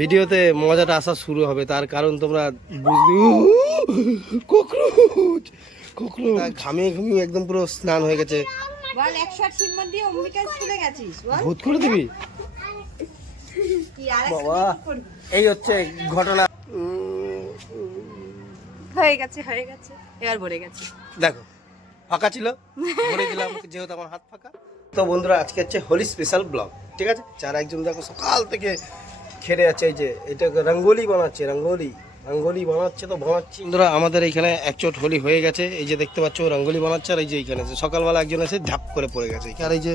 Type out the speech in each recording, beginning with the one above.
ভিডিওতে মজাটা আসা শুরু হবে তার কারণ তোমরা বুঝতে ককরোচ ককরোচ। ঘামিয়ে ঘামিয়ে একদম পুরো স্নান হয়ে গেছে। বল একশো আট সিম্বল দিয়ে অম্বিকা স্কুলে গেছিস ভূত করে দিবি? বাবা এই হচ্ছে ঘটনা। হয়ে গেছে হয়ে গেছে এবার ভরে গেছে। দেখো ফাঁকা ছিল ভরে দিলাম যেহেতু আমার হাত ফাঁকা। তো বন্ধুরা আজকে হচ্ছে হোলি স্পেশাল ব্লগ ঠিক আছে? যারা একজন দেখো সকাল থেকে খেলে যাচ্ছে এই যে এটা রঙ্গোলি বানাচ্ছে রঙ্গোলি রঙ্গোলি বানাচ্ছে তো বানাচ্ছি। বন্ধুরা আমাদের এখানে একচোট হোলি হয়ে গেছে এই যে দেখতে পাচ্ছ রঙ্গোলি বানাচ্ছে আর এই যে এইখানে সকালবেলা একজন এসে ঝাপ করে পড়ে গেছে। আর এই যে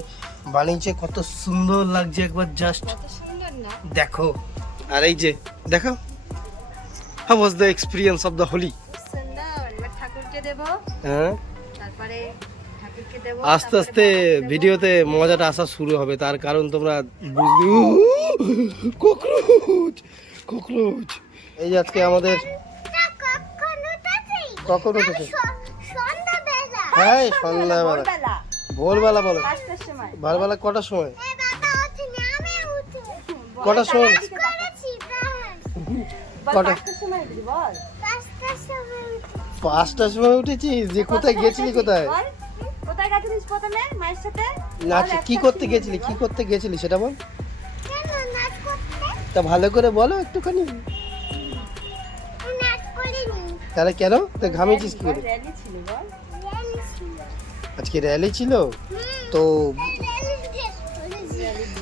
বানিয়েছে কত সুন্দর লাগছে একবার জাস্ট কত সুন্দর না দেখো। আর এই যে দেখো how was the experience of the Holi? সুন্দর ঠাকুরকে দেব। হ্যাঁ। তারপরে ঠাকুরকে দেব আস্তে আস্তে ভিডিওতে মজাটা আসা শুরু হবে তার কারণ তোমরা বুঝতে ককরোচ ককরোচ। এই যে আজকে আমাদের কখন উঠেছে? হ্যাঁ সন্ধ্যাবেলা। বেলা ভোরবেলা বলো। পাঁচটার সময়। ভোরবেলা কটার সময়? কটার সময়? কটা? পাঁচটার সময় উঠেছিস যে কোথায় গেছিলি কোথায়? কোথায় গেছিলিস প্রথমে? মায়ের সাথে? নাচ কি করতে গেছিলি? কি করতে গেছিলি সেটা বল। তা ভালো করে বলো একটুখানি। তাহলে কেন? তো ঘামিয়েছিস কি করে? বল। আজকে র্যালি ছিল? তো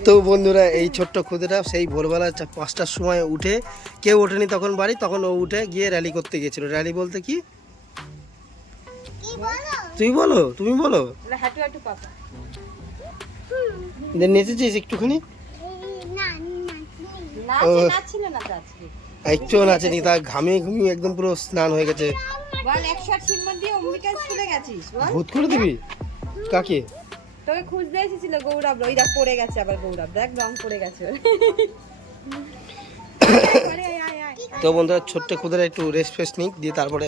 তো বন্ধুরা এই ছোট্ট খুদেরা সেই ভোরবেলা পাঁচটার সময় উঠে কেউ ওঠেনি তখন বাড়ি তখন ও উঠে গিয়ে র্যালি করতে গেছিল। র্যালি বলতে কি? তুই বলো তুমি বলো। নেচেছিস একটুখানি। একটু নাচেনি তা ঘামিয়ে ঘুমিয়ে একদম পুরো স্নান হয়ে গেছে। ভূত করে দিবি? কাকে? তোকে খুঁজতে এসেছিল গৌরব দেখ পড়ে গেছে আবার গৌরব দেখ রং পড়ে গেছে। তো বন্ধুরা ছোট্ট খুদের একটু রেস্ট ফেস্ট নিক দিয়ে তারপরে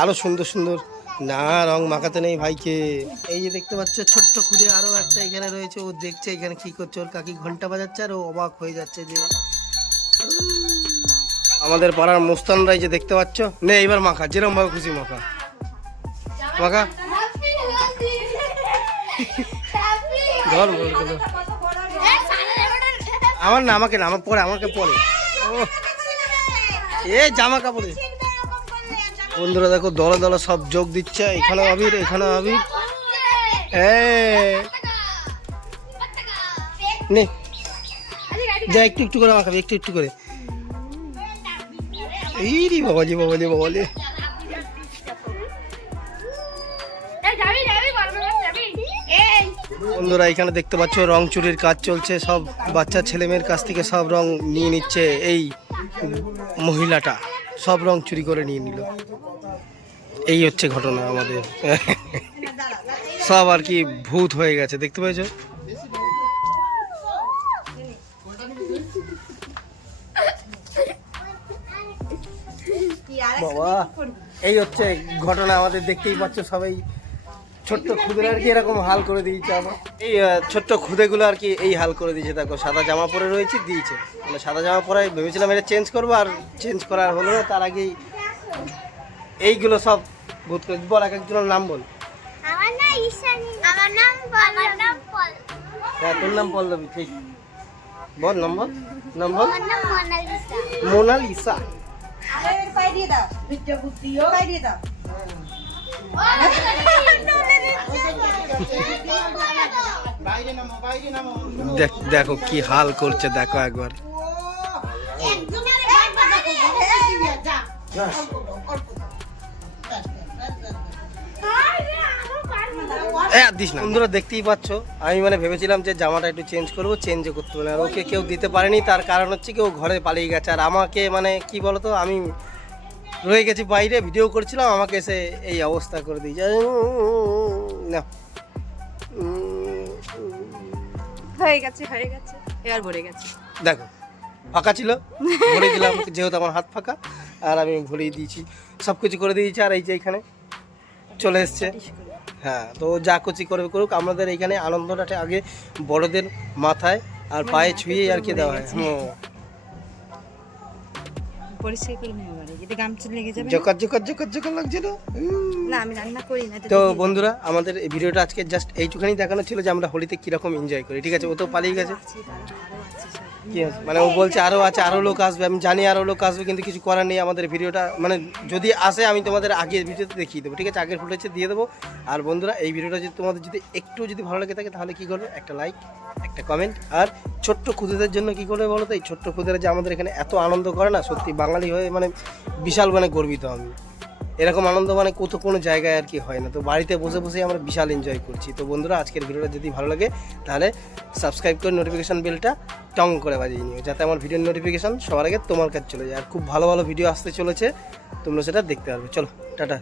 আরও সুন্দর সুন্দর না, রং মাখাতে নেই ভাইকে। এই যে দেখতে পাচ্ছ, ছোট্ট খুঁজে আরও একটা এখানে রয়েছে, ও দেখছে এখানে কি করছে, ওর কাকি ঘণ্টা বাজাচ্ছে আর ও অবাক হয়ে যাচ্ছে যে আমাদের পাড়ার মুস্তানরাই যে দেখতে পাচ্ছ, নে এবার মাখা যেরকম ভাবে খুশি মাখা। মাখা? ধর। আমার না, আমাকে না, আমার পরে, আমাকে পরে। ও। এ, জামা কাপড়ে। বন্ধুরা দেখো, দলে দলে সব যোগ দিচ্ছে। এখানে আবির এখানে আবির। নে। যা, একটু একটু করে মাখাবি, একটু একটু করে। এই রে বাবাজি বাবাজি বাবাজি। বন্ধুরা, এখানে দেখতে পাচ্ছ, রং চুরির কাজ চলছে। সব বাচ্চা, ছেলেমেয়ের কাছ থেকে সব রং নিয়ে নিচ্ছে এই মহিলাটা। সব রং চুরি করে নিয়ে নিল। এই হচ্ছে ঘটনা আমাদের। সব আর কি ভূত হয়ে গেছে, দেখতে পেয়েছ? বাবা, এই হচ্ছে ঘটনা আমাদের দেখতেই পাচ্ছ সবাই। ছোট্ট খুদের আর কি এরকম হাল করে দিয়েছে আমার। এই ছোট্ট খুদেগুলো আর কি এই হাল করে দিয়েছে। দেখো সাদা জামা পরে রয়েছে দিয়েছে। মানে সাদা জামা পরে ভেবেছিলাম এটা চেঞ্জ করব আর চেঞ্জ করার হলো না। তার আগেই এইগুলো সব ভূত করে বল এক একজনের নাম বল। আমার নাম ঈশানী। আমার নাম আমার নাম পল হ্যাঁ তোর নাম পল্লবী ঠিক। বল নাম বল। নাম বল। মোনালিসা। মোনালিসা। আরে, এর পায়ে দিয়ে দাও। বিদ্যা বুদ্ধি দিয়ে দাও। দেখ কি হাল করছে, দেখো একবার। বন্ধুরা, দেখতেই পাচ্ছ, আমি মানে ভেবেছিলাম যে জামাটা একটু চেঞ্জ করব চেঞ্জও করতে পারে আর ওকে কেউ দিতে পারেনি, তার কারণ হচ্ছে কি ও ঘরে পালিয়ে গেছে। আর আমাকে মানে কি বলতো, আমি রয়ে গেছি বাইরে ভিডিও করছিলাম আমাকে এসে এই অবস্থা করে দিয়েছে। না। হয়ে গেছে হয়ে গেছে। এবার ভরে গেছে। দেখো ফাঁকা ছিল ভরে দিলাম যেহেতু আমার হাত ফাঁকা আর আমি ভরিয়ে দিয়েছি। সব কিছু করে দিয়েছি আর এই যে এখানে চলে এসছে। হ্যাঁ তো যা কুচি করবে করুক আমাদের এখানে আনন্দটা আগে বড়দের মাথায় আর পায়ে ছুঁয়ে আর কি দেওয়া হয়। হুম। পরিষ্কার করে নেব বাড়ি। যদি গামছা লেগে যাবে জকার জকার জকার জকার লাগছে না আমি রান্না করি না তো বন্ধুরা আমাদের এই ভিডিওটা আজকে জাস্ট এইটুখানি দেখানো ছিল যে আমরা হোলিতে কীরকম এনজয় করি ঠিক আছে? ও তো পালিয়ে গেছে। কি আছে? মানে ও বলছে আরও আছে আরও লোক আসবে আমি জানি আরও লোক আসবে কিন্তু কিছু করার নেই আমাদের ভিডিওটা। মানে যদি আসে আমি তোমাদের আগের ভিডিওতে দেখিয়ে দেবো ঠিক আছে? আগের ফুটেজে দিয়ে দেবো। আর বন্ধুরা এই ভিডিওটা যদি তোমাদের যদি একটু যদি ভালো লাগে থাকে তাহলে কি করবে? একটা লাইক একটা কমেন্ট আর ছোট্ট খুদেদের জন্য কি করবে বলো তো? এই ছোট্ট খুদেরা যে আমাদের এখানে এত আনন্দ করে না, সত্যি বাঙালি হয়ে মানে বিশাল মানে গর্বিত আমি। এরকম আনন্দ মানে কত কোনো জায়গায় আর কি হয় না। তো বাড়িতে বসে বসে আমরা বিশাল এনজয় করছি। তো বন্ধুরা, আজকের ভিডিওটা যদি ভালো লাগে, তাহলে সাবস্ক্রাইব করে নোটিফিকেশান বেলটা টং করে বাজিয়ে নিও, যাতে আমার ভিডিওর নোটিফিকেশান সবার আগে তোমার কাছে চলে যায়। আর খুব ভালো ভালো ভিডিও আসতে চলেছে, তোমরা সেটা দেখতে পারবে। চলো, টাটা।